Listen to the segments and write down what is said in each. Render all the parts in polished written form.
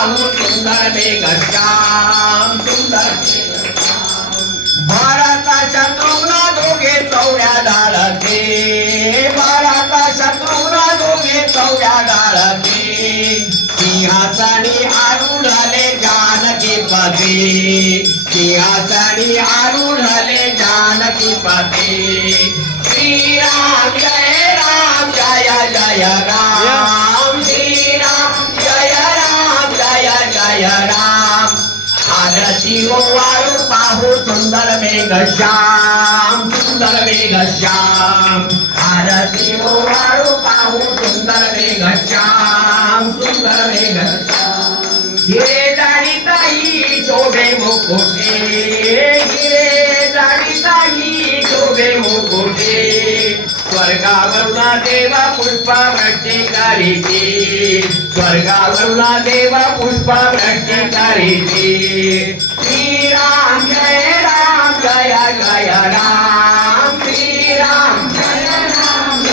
पाहू सुंदर मेघश्याम सुंदर भरता शत्रुघ्न दोघे चौड्या डाळके भरता शत्रुघ्न दोघे चौड्या डाळके सिंहासनी आरूढले जानकी पती सिंहासनी आरूढले जानकी पती श्रीराम जय राम जय जय राम श्रीराम जय राम जय जय राम आरती ओवाळू पाहू सुंदर मेघश्याम सुंदर मेघश्याम आरती ओवाळू पाहू सुंदर मेघश्याम सुंदर मेघश्याम हिरे जाळीताई शोभे मुकुटे हिरे जाळीताई शोभे मुकुटे स्वर्गावरुण देव पुष्पवृष्टी करीती स्वर्गावरुण देव पुष्पवृष्टी करीती श्रीराम जय जय राम श्रीराम जय जय राम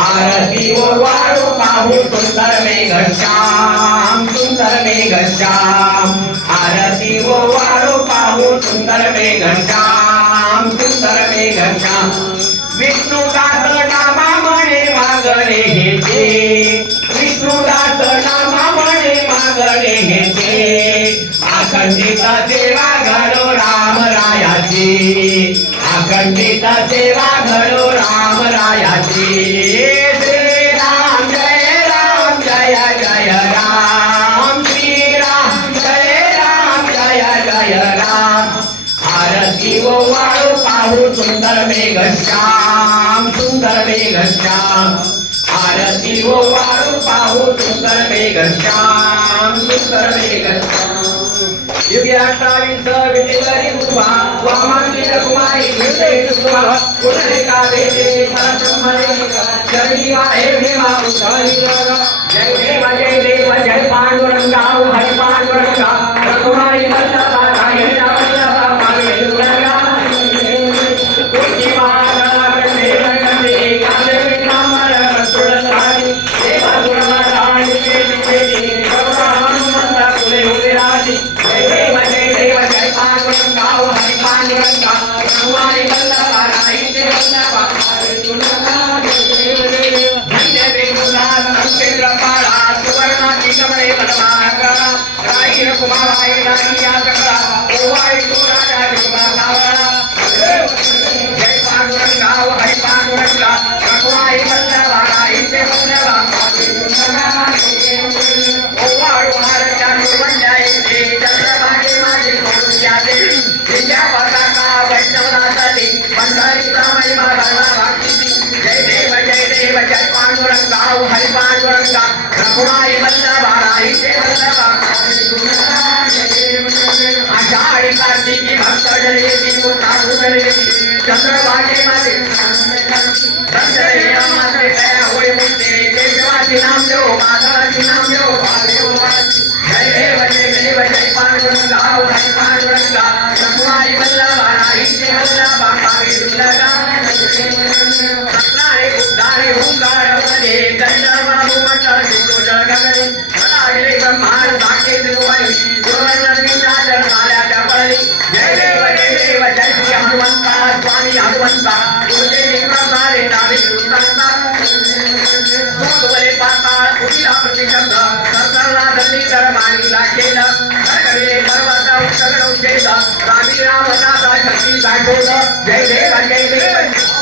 आरती ओवाळू पाहू सुंदर मेघश्याम सुंदर मेघश्याम आरती ओवाळू पाहू सुंदर मेघश्याम सुंदर मेघश्याम विष्णुदास नामा म्हणे मागणे हेचे विष्णुदास नामा म्हणे मागणे हेचे अखंडित सेवा घडो रामरायाची अखंडित सेवा घडो रामरायाची श्रीराम जय जय राम श्रीराम जय जय राम आरती ओवाळू पाहू सुंदर मेघश्याम सुंदर मेघश्याम आरती ओवाळू पाहू सुंदर मेघश्याम सुंदर मेघश्याम युगे 28 विजेवरी कुसुमा वामांकित कुमारी घेते कुसुमा पुंडलिका देते परब्रह्मणे चरणी वाहे भीमा उद्धारी जय देव जय पांडुरंगा हरि पांडुरंगा रघुराई वल्लभा जय वल्लभा मागे दुर्गा कोटी माला कंदे कंदे काले नामर सुरसारी देव गुणराणी देवी हनुमंत कुले उदिराजी जय देव जय पांडुरंगा हरि पांडुरंगा रघुराई वल्लभा जय वल्लभा मागे दुर्गा वंदे गुरुनाथ नमस्ते कृपाला सुवर्णाची कमळे बलमागा राई कुमाराय राईया सकला ओवाई राजा कुमारावळा जय पांडुरंगा हरि पांडुरंगा रघुराई वल्लभा राईचे वल्लभा मागे दुर्गा ओवाळू महाराजा गुरुवंद्याये चंद्रभागे माझे सोडून यादे विद्या पताका वैष्णवनाथाने पंढरी ब्राह्मणी महाराणा भागीती जय देव जय पांडुरंगा हरि पांडुरंगा रघुराई वल्लभा राईचे वल्लभा आषाढी कार्तिकी भक्त जयती साधू जयती चंद्रभागे माझे संजय माते दया होय मुक्ते केशवाची नाम देव माधवाची नाम देव जय देव जय पांडुरंगा हरि पांडुरंगा रघुराई वल्लभा राईचे वल्लभा मागे दुर्गा सत्राणे उद्धारे हुंकार वदे गंधर्व भूमंडळ सिंधू जळगगने सदागिरी ब्रह्मांड दाखे त्रिभुवनी गुरुवंदन विंदाचल काल्याच्या पळणी जय देव जय श्री हनुमंता स्वामी हनुमंता गुरुदेवी प्रसादे नावे कृष्णांता भूतवले पाताळ कुटीला प्रतिशब्द सरकारला धरणी धर्मानी लाखेल करकविले पर्वत उच्चगड उच्चेत रामी राम दाता शक्ती साठोद जय देव